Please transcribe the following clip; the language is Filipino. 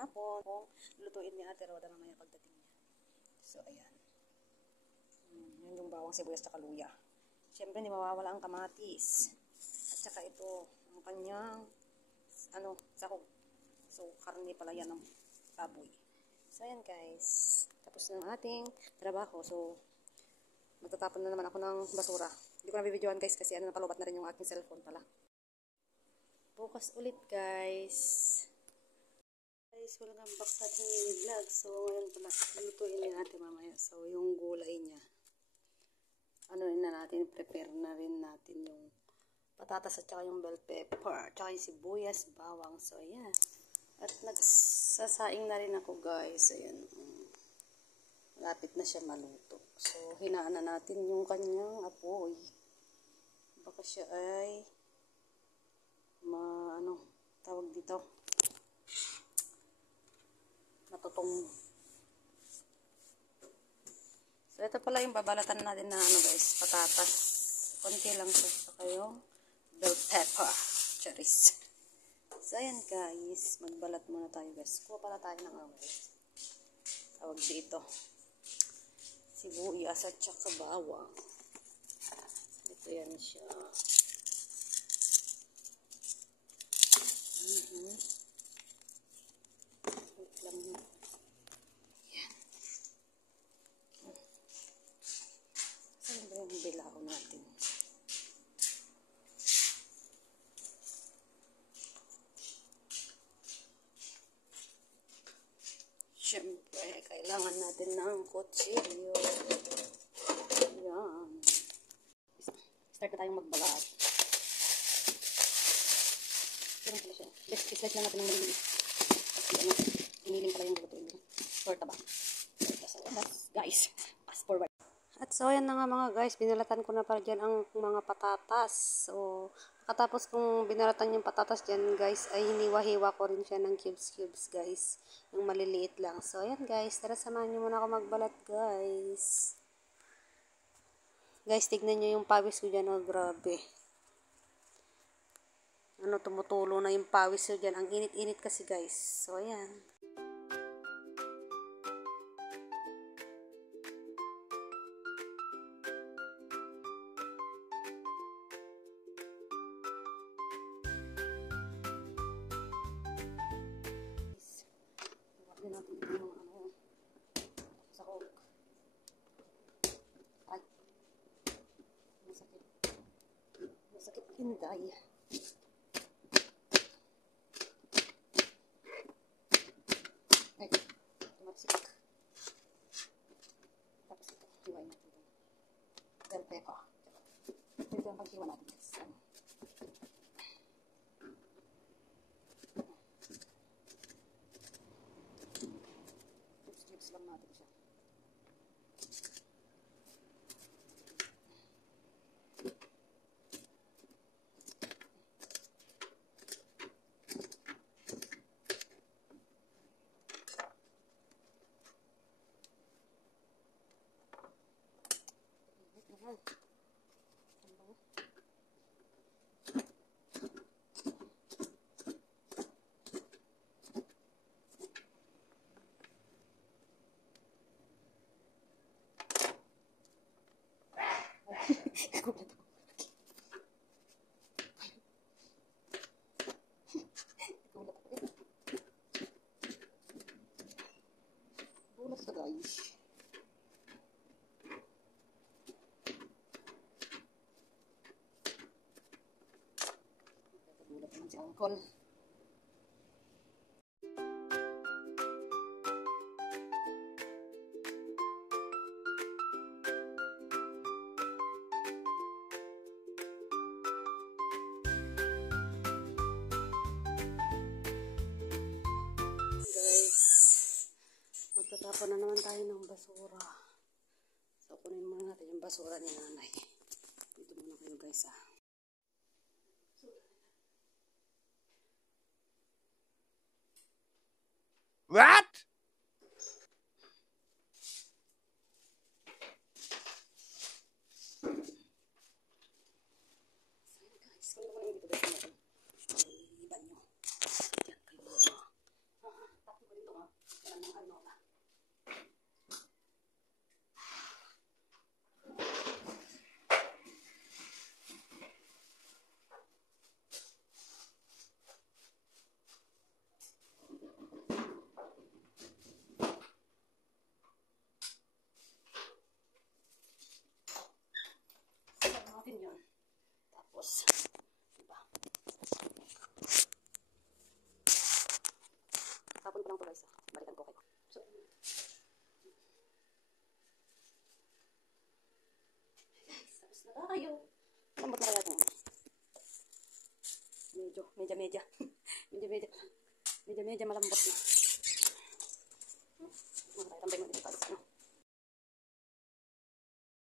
hapon. Kung lutuin ni Ate Roda mamaya pagdating niya. So, ayan. Yan yung bawang sibuyas at luya. Siyempre, hindi mawawala ang kamatis. At saka ito, ang kanyang, sahog. So, karne pala yan ng baboy. So, ayan guys. Tapos ng ating trabaho. So, magtatapon na naman ako ng basura. Hindi ko na bibidyoan guys kasi napalubat na rin yung aking cellphone pala. Bukas ulit guys. Guys, welcome back sa ating mini vlog. So, ngayon pala, lutuin din natin mamaya. So, yung gulay niya. Prepare na rin natin yung patatas at saka yung bell pepper. At saka yung sibuyas, bawang. So, ayan. At nagsasaing na rin ako guys. Ayan. Malapit na siya maluto. So, hinaan na natin yung kanyang apoy. Baka siya ay tawag dito, matutong. So, ito pala yung babalatan natin na guys, patatas. Konti lang siya. Saka yung bell pepper. Charis. So, ayan guys, magbalat muna tayo guys. Kuha pala tayo ng guys. Tawag dito, sibuyas at saka bawang. Ito yan siya. Wait lang yun. Yan. Saan ba yung bilao natin? Siyempre, kailangan natin ng kutsilyo. Yan. Start na tayong magbalat. Slice lang natin ng maliliit. Iniling pala yung lutuin mo. Torta ba? Guys, fast forward. At so, ayan na nga mga guys. Binalatan ko na para dyan ang mga patatas. So, katapos kong binalatan yung patatas dyan guys, ay hiniwa-hiwa ko rin siya ng cubes guys. Yung maliliit lang. So, ayan guys. Tara, samahan nyo muna ako magbalat guys. Guys, tignan nyo yung pawis ko dyan. Oh, grabe. Tumutulo na yung pawis ko dyan. Ang init-init kasi guys. So, ayan. Huwag din natin yung sahog. Ay. Masakit. Masakit hinday. Ay, tumaksik. Tapos ito, hiwain natin ito. Bell pepper. Ito ang paghiwa natin. Chips lang natin siya. Bulat ka guys. Bulat naman si Uncle. Magtatapon na naman tayo ng basura. So, kunin muna natin yung basura ni nanay. Dito muna kayo guys What? Guys, kung naman dito guys natin. Iban nyo. Diyan kayo. Tapos ko Tapos, diba? Tapon ko lang ito guys. Balikan ko kayo. So, guys, tapos na tayo. Lambot na kaya ito. Medyo. Medyo malambot na. Tambay mo dito tayo sa ano.